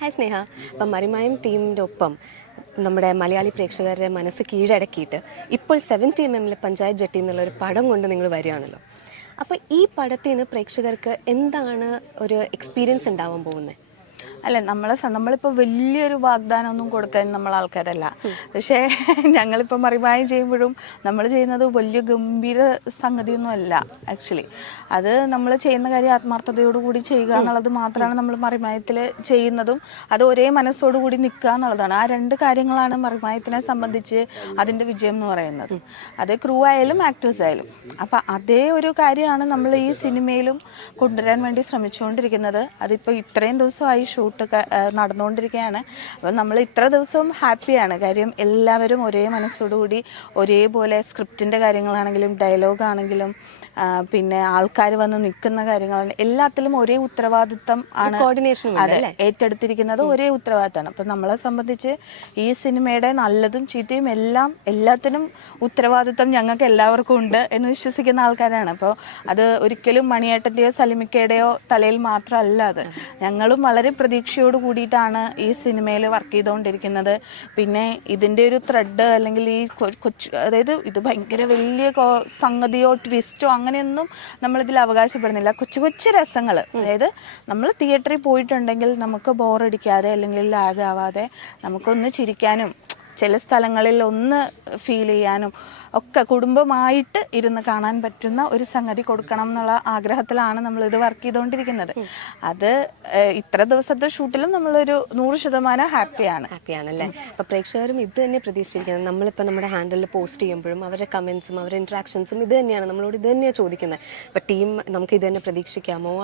Hi സ്നേഹ. അപ്പം മറിമായം ടീമിൻ്റെ ഒപ്പം നമ്മുടെ മലയാളി പ്രേക്ഷകരുടെ മനസ്സ് കീഴടക്കിയിട്ട് ഇപ്പോൾ 70mm പഞ്ചായത്ത് ജട്ടി എന്നുള്ളൊരു പടം കൊണ്ട് നിങ്ങൾ വരികയാണല്ലോ. അപ്പോൾ ഈ പടത്തിൽ നിന്ന് പ്രേക്ഷകർക്ക് എന്താണ് ഒരു എക്സ്പീരിയൻസ് ഉണ്ടാവാൻ പോകുന്നത്? അല്ല, നമ്മളിപ്പോൾ വലിയൊരു വാഗ്ദാനമൊന്നും കൊടുക്കാൻ നമ്മൾ ആൾക്കാരല്ല. പക്ഷേ ഞങ്ങളിപ്പോൾ മറിമായം ചെയ്യുമ്പോഴും നമ്മൾ ചെയ്യുന്നത് വലിയ ഗംഭീര സംഗതിയൊന്നും അല്ല. ആക്ച്വലി അത് നമ്മൾ ചെയ്യുന്ന കാര്യം ആത്മാർത്ഥതയോടുകൂടി ചെയ്യുക എന്നുള്ളത് മാത്രമാണ് നമ്മൾ മറിമായത്തിൽ ചെയ്യുന്നതും. അത് ഒരേ മനസ്സോടുകൂടി നിൽക്കുക എന്നുള്ളതാണ്. ആ രണ്ട് കാര്യങ്ങളാണ് മറിമായത്തിനെ സംബന്ധിച്ച് അതിൻ്റെ വിജയം എന്ന് പറയുന്നത്. അത് ക്രൂ ആയാലും ആക്ടേഴ്സ് ആയാലും. അപ്പം അതേ ഒരു കാര്യമാണ് നമ്മൾ ഈ സിനിമയിലും കൊണ്ടുവരാൻ വേണ്ടി ശ്രമിച്ചുകൊണ്ടിരിക്കുന്നത്. അതിപ്പോൾ ഇത്രയും ദിവസമായി ഷൂട്ട് നടന്നുകൊണ്ടിരിക്കുകയാണ്. അപ്പം നമ്മൾ ഇത്ര ദിവസവും ഹാപ്പിയാണ്. കാര്യം എല്ലാവരും ഒരേ മനസ്സോടുകൂടി ഒരേപോലെ സ്ക്രിപ്റ്റിൻ്റെ കാര്യങ്ങളാണെങ്കിലും ഡയലോഗാണെങ്കിലും പിന്നെ ആൾക്കാർ വന്ന് നിൽക്കുന്ന കാര്യങ്ങളാണ് എല്ലാത്തിലും ഒരേ ഉത്തരവാദിത്തം ആണ്. കോർഡിനേഷൻ ഏറ്റെടുത്തിരിക്കുന്നത് ഒരേ ഉത്തരവാദിത്തമാണ്. അപ്പം നമ്മളെ സംബന്ധിച്ച് ഈ സിനിമയുടെ നല്ലതും ചീത്തയും എല്ലാത്തിനും ഉത്തരവാദിത്തം ഞങ്ങൾക്ക് എല്ലാവർക്കും ഉണ്ട് എന്ന് വിശ്വസിക്കുന്ന ആൾക്കാരാണ്. അപ്പോൾ അത് ഒരിക്കലും മണിയേട്ടൻ്റെയോ സലിമിക്കയുടെയോ തലയിൽ മാത്രമല്ല. അത് ഞങ്ങളും വളരെ പ്രതീക്ഷയോട് കൂടിയിട്ടാണ് ഈ സിനിമയിൽ വർക്ക് ചെയ്തുകൊണ്ടിരിക്കുന്നത്. പിന്നെ ഇതിൻ്റെ ഒരു ത്രെഡ് അല്ലെങ്കിൽ ഈ അതായത് ഇത് ഭയങ്കര വലിയ സംഗതിയോ ട്വിസ്റ്റോ അങ്ങനെയൊന്നും നമ്മളിതിൽ അവകാശപ്പെടുന്നില്ല. കൊച്ചു കൊച്ചു രസങ്ങൾ, അതായത് നമ്മൾ തിയേറ്ററിൽ പോയിട്ടുണ്ടെങ്കിൽ നമുക്ക് ബോറടിക്കാതെ അല്ലെങ്കിൽ ലാഗ് ആവാതെ നമുക്കൊന്ന് ചിരിക്കാനും ചില സ്ഥലങ്ങളിൽ ഒന്ന് ഫീൽ ചെയ്യാനും ഒക്കെ കുടുംബമായിട്ട് ഇരുന്ന് കാണാൻ പറ്റുന്ന ഒരു സംഗതി കൊടുക്കണം എന്നുള്ള ആഗ്രഹത്തിലാണ് നമ്മളിത് വർക്ക് ചെയ്തുകൊണ്ടിരിക്കുന്നത്. അത് ഇത്ര ദിവസത്തെ ഷൂട്ടിലും നമ്മളൊരു 100% ഹാപ്പിയാണല്ലേ? അപ്പോൾ പ്രേക്ഷകരും ഇത് തന്നെ പ്രതീക്ഷിക്കുന്നത്. നമ്മളിപ്പോൾ നമ്മുടെ ഹാൻഡിലിൽ പോസ്റ്റ് ചെയ്യുമ്പോഴും അവരുടെ കമൻസും അവരുടെ ഇൻട്രാക്ഷൻസും ഇത് തന്നെയാണ്, നമ്മളോട് ഇത് തന്നെയാണ് ചോദിക്കുന്നത്. അപ്പോൾ ടീം നമുക്ക് ഇത് തന്നെ പ്രതീക്ഷിക്കാമോ?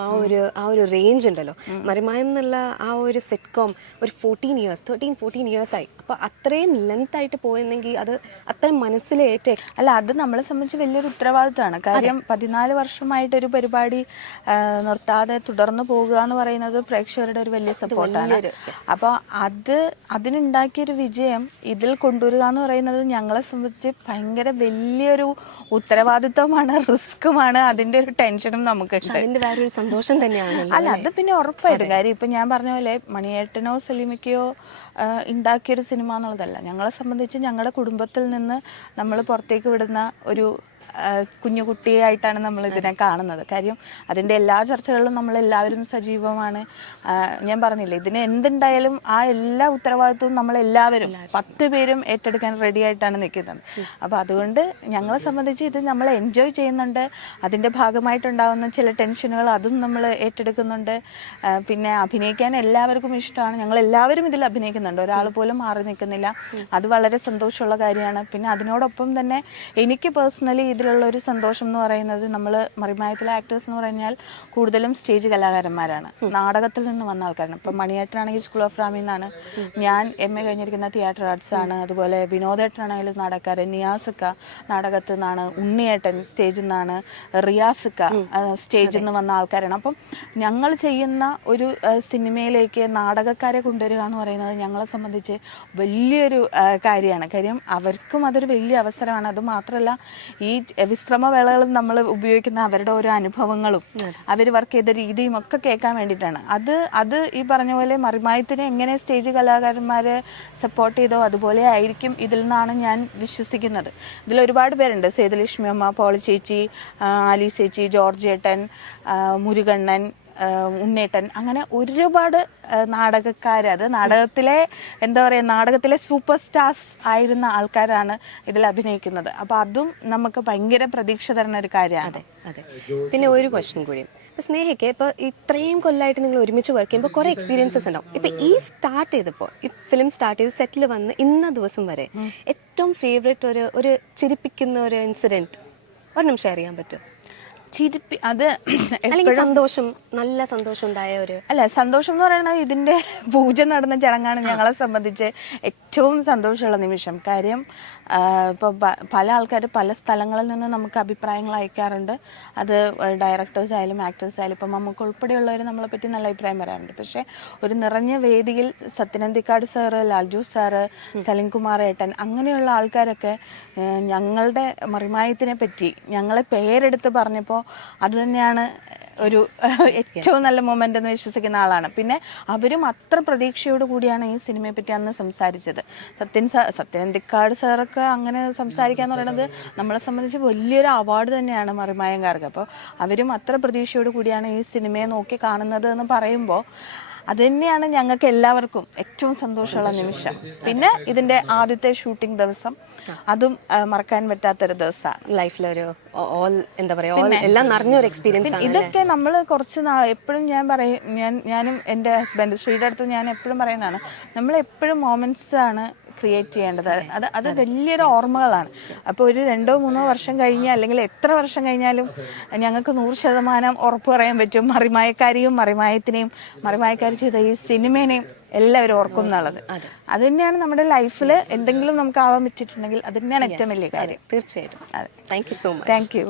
ആ ഒരു റേഞ്ച് ഉണ്ടല്ലോ. മറിമായം എന്നുള്ള ആ ഒരു സെറ്റ്കോം ഒരു 13-14 ഇയേഴ്സ് ആയി. അപ്പോൾ അത്രയും ലെങ്ത് ആയിട്ട് പോയെന്നെങ്കിൽ അത് അത്രയും മനസ്സിലേറ്റ അല്ല, അത് നമ്മളെ സംബന്ധിച്ച് വലിയൊരു ഉത്തരവാദിത്തമാണ്. കാര്യം 14 വർഷമായിട്ടൊരു പരിപാടി നിർത്താതെ തുടർന്നു പോകുക എന്ന് പറയുന്നത് പ്രേക്ഷകരുടെ ഒരു വലിയ സപ്പോർട്ടാണ്. അപ്പോൾ അതിനുണ്ടാക്കിയൊരു വിജയം ഇതിൽ കൊണ്ടുവരിക എന്ന് പറയുന്നത് ഞങ്ങളെ സംബന്ധിച്ച് ഭയങ്കര വലിയൊരു ഉത്തരവാദിത്തമാണ്, റിസ്ക്കുമാണ്. അതിൻ്റെ ഒരു ടെൻഷനും നമുക്കുണ്ട്. അതിൻ്റെ വേറൊരു സന്തോഷം തന്നെയാണ്. അല്ല, അത് പിന്നെ ഉറപ്പായിട്ടും. കാര്യം ഇപ്പം ഞാൻ പറഞ്ഞ പോലെ മണിയേട്ടനോ സലിമിക്കയോ ഉണ്ടാക്കിയൊരു സിനിമ എന്നുള്ളതല്ല. ഞങ്ങളെ സംബന്ധിച്ച് ഞങ്ങളുടെ കുടുംബത്തിൽ നിന്ന് നമ്മൾ പുറത്തേക്ക് വിടുന്ന ഒരു കുഞ്ഞുകുട്ടിയായിട്ടാണ് നമ്മൾ ഇതിനെ കാണുന്നത്. കാര്യം അതിൻ്റെ എല്ലാ ചർച്ചകളിലും നമ്മളെല്ലാവരും സജീവമാണ്. ഞാൻ പറഞ്ഞില്ലേ, ഇതിന് എന്തുണ്ടായാലും ആ എല്ലാ ഉത്തരവാദിത്വവും നമ്മളെല്ലാവരും 10 പേരും ഏറ്റെടുക്കാൻ റെഡി ആയിട്ടാണ് നിൽക്കുന്നത്. അപ്പോൾ അതുകൊണ്ട് ഞങ്ങളെ സംബന്ധിച്ച് ഇത് നമ്മൾ എൻജോയ് ചെയ്യുന്നുണ്ട്. അതിൻ്റെ ഭാഗമായിട്ടുണ്ടാകുന്ന ചില ടെൻഷനുകൾ അതും നമ്മൾ ഏറ്റെടുക്കുന്നുണ്ട്. പിന്നെ അഭിനയിക്കാൻ എല്ലാവർക്കും ഇഷ്ടമാണ്. ഞങ്ങളെല്ലാവരും ഇതിൽ അഭിനയിക്കുന്നുണ്ട്, ഒരാൾ പോലും മാറി നിൽക്കുന്നില്ല. അത് വളരെ സന്തോഷമുള്ള കാര്യമാണ്. പിന്നെ അതിനോടൊപ്പം തന്നെ എനിക്ക് പേഴ്സണലി ഇതിലുള്ള ഒരു സന്തോഷം എന്ന് പറയുന്നത്, നമ്മൾ മറിമായത്തിലെ ആക്ടേഴ്സ് എന്ന് പറഞ്ഞാൽ കൂടുതലും സ്റ്റേജ് കലാകാരന്മാരാണ്, നാടകത്തിൽ നിന്ന് വന്ന ആൾക്കാരാണ്. ഇപ്പം മണിയേട്ടനാണെങ്കിൽ സ്കൂൾ ഓഫ് ഡ്രാമയിൽ നിന്നാണ്, ഞാൻ MA കഴിഞ്ഞിരിക്കുന്ന തിയേറ്റർ ആർട്സ് ആണ്. അതുപോലെ വിനോദേട്ടനാണെങ്കിലും നാടകക്കാരൻ, നിയാസുക്ക നാടകത്തിൽ നിന്നാണ്, ഉണ്ണിയേട്ടൻ സ്റ്റേജിൽ നിന്നാണ്, റിയാസുക്ക സ്റ്റേജിൽ നിന്ന് വന്ന ആൾക്കാരാണ്. അപ്പം ഞങ്ങൾ ചെയ്യുന്ന ഒരു സിനിമയിലേക്ക് നാടകക്കാരെ കൊണ്ടുവരിക എന്ന് പറയുന്നത് ഞങ്ങളെ സംബന്ധിച്ച് വലിയൊരു കാര്യമാണ്. കാര്യം അവർക്കും അതൊരു വലിയ അവസരമാണ്. അത് മാത്രമല്ല, ഈ വിശ്രമവേളകളും നമ്മൾ ഉപയോഗിക്കുന്ന അവരുടെ ഓരോ അനുഭവങ്ങളും അവർ വർക്ക് ചെയ്ത രീതിയും ഒക്കെ കേൾക്കാൻ വേണ്ടിയിട്ടാണ്. അത് ഈ പറഞ്ഞ പോലെ മറിമായത്തിനെ എങ്ങനെ സ്റ്റേജ് കലാകാരന്മാരെ സപ്പോർട്ട് ചെയ്തോ അതുപോലെ ആയിരിക്കും ഇതിൽ നിന്നാണ് ഞാൻ വിശ്വസിക്കുന്നത്. ഇതിൽ ഒരുപാട് പേരുണ്ട്. സേതുലക്ഷ്മി അമ്മ, പോളി ചേച്ചി, ആലീസ് ചേച്ചി, ജോർജ് ഏട്ടൻ, മുരുകണ്ണൻ, ഉണ്ണേട്ടൻ, അങ്ങനെ ഒരുപാട് നാടകക്കാർ, അത് നാടകത്തിലെ എന്താ പറയുക, നാടകത്തിലെ സൂപ്പർ സ്റ്റാർസ് ആയിരുന്ന ആൾക്കാരാണ് ഇതിൽ അഭിനയിക്കുന്നത്. അപ്പോൾ അതും നമുക്ക് ഭയങ്കര പ്രതീക്ഷ തരുന്ന ഒരു കാര്യമാണ്. അതെ. പിന്നെ ഒരു ക്വസ്റ്റ്യൻ കൂടി, സ്നേഹയ്ക്ക് ഇപ്പോൾ ഇത്രയും കൊല്ലമായിട്ട് നിങ്ങൾ ഒരുമിച്ച് വർക്ക് ചെയ്യുമ്പോൾ കുറേ എക്സ്പീരിയൻസസ് ഉണ്ടാവും. ഇപ്പം ഈ സ്റ്റാർട്ട് ചെയ്തപ്പോൾ, ഈ ഫിലിം സ്റ്റാർട്ട് ചെയ്ത് സെറ്റിൽ വന്ന് ഇന്ന ദിവസം വരെ ഏറ്റവും ഫേവറേറ്റ് ഒരു ചിരിപ്പിക്കുന്ന ഒരു ഇൻസിഡൻറ്റ് ഒരെണ്ണം ഷെയർ ചെയ്യാൻ പറ്റുമോ? അത് സന്തോഷം, നല്ല സന്തോഷം ഉണ്ടായ സന്തോഷം എന്ന് പറയുന്നത് ഇതിൻ്റെ പൂജ നടന്ന ചടങ്ങാണ് ഞങ്ങളെ സംബന്ധിച്ച് ഏറ്റവും സന്തോഷമുള്ള നിമിഷം. കാര്യം ഇപ്പോൾ പല ആൾക്കാർ പല സ്ഥലങ്ങളിൽ നിന്ന് നമുക്ക് അഭിപ്രായങ്ങൾ അയക്കാറുണ്ട്. അത് ഡയറക്ടേഴ്സ് ആയാലും ആക്ടേഴ്സ് ആയാലും, ഇപ്പം നമുക്ക് ഉൾപ്പെടെയുള്ളവർ നമ്മളെ പറ്റി നല്ല അഭിപ്രായം പറയാറുണ്ട്. പക്ഷേ ഒരു നിറഞ്ഞ വേദിയിൽ സത്യനന്ദിക്കാട് സാറ്, ലാൽജു സാറ്, സലിംകുമാർ ഏട്ടൻ, അങ്ങനെയുള്ള ആൾക്കാരൊക്കെ ഞങ്ങളുടെ മറിമായത്തിനെ പറ്റി ഞങ്ങളെ പേരെടുത്ത് പറഞ്ഞപ്പോൾ അത് തന്നെയാണ് ഒരു ഏറ്റവും നല്ല മൊമെന്റ് എന്ന് വിശ്വസിക്കുന്ന ആളാണ്. പിന്നെ അവരും അത്ര പ്രതീക്ഷയോട് കൂടിയാണ് ഈ സിനിമയെ പറ്റി അന്ന് സംസാരിച്ചത്. സത്യനന്ദിക്കാട് സാറൊക്കെ അങ്ങനെ സംസാരിക്കാന്ന് പറയുന്നത് നമ്മളെ സംബന്ധിച്ച് വലിയൊരു അവാർഡ് തന്നെയാണ് മറിമായങ്കാർക്ക്. അപ്പോൾ അവരും അത്ര പ്രതീക്ഷയോട് കൂടിയാണ് ഈ സിനിമയെ നോക്കി കാണുന്നത് എന്ന് പറയുമ്പോൾ അത് തന്നെയാണ് ഞങ്ങൾക്ക് എല്ലാവർക്കും ഏറ്റവും സന്തോഷമുള്ള നിമിഷം. പിന്നെ ഇതിന്റെ ആദ്യത്തെ ഷൂട്ടിംഗ് ദിവസം അതും മറക്കാൻ പറ്റാത്തൊരു ദിവസമാണ് ലൈഫിലൊരു എന്താ പറയാ എല്ലാം നിറഞ്ഞൊരു എക്സ്പീരിയൻസ് ആണ്. ഇതൊക്കെ നമ്മൾ കുറച്ച് നാൾ എപ്പോഴും ഞാൻ പറയും, ഞാനും എൻ്റെ ഹസ്ബൻഡ് ശ്രീയുടെ അടുത്ത് ഞാൻ എപ്പോഴും പറയുന്നതാണ്, നമ്മൾ എപ്പോഴും മൊമെന്റ്സ് ആണ് ക്രിയേറ്റ് ചെയ്യേണ്ടത്. അത് വലിയൊരു ഓർമ്മകളാണ്. അപ്പോൾ ഒരു 2-3 വർഷം കഴിഞ്ഞ് അല്ലെങ്കിൽ എത്ര വർഷം കഴിഞ്ഞാലും ഞങ്ങൾക്ക് 100% ഉറപ്പ് പറയാൻ പറ്റും മറിമായക്കാരിയും മറിമായത്തിനെയും മറിമായക്കാരി ചെയ്ത ഈ സിനിമേനെയും എല്ലാവരും ഓർക്കും എന്നുള്ളത്. അത് തന്നെയാണ് നമ്മുടെ ലൈഫിൽ എന്തെങ്കിലും നമുക്ക് ആവാൻ പറ്റിയിട്ടുണ്ടെങ്കിൽ അത് തന്നെയാണ് ഏറ്റവും വലിയ കാര്യം. തീർച്ചയായിട്ടും. Thank you so much. Thank you.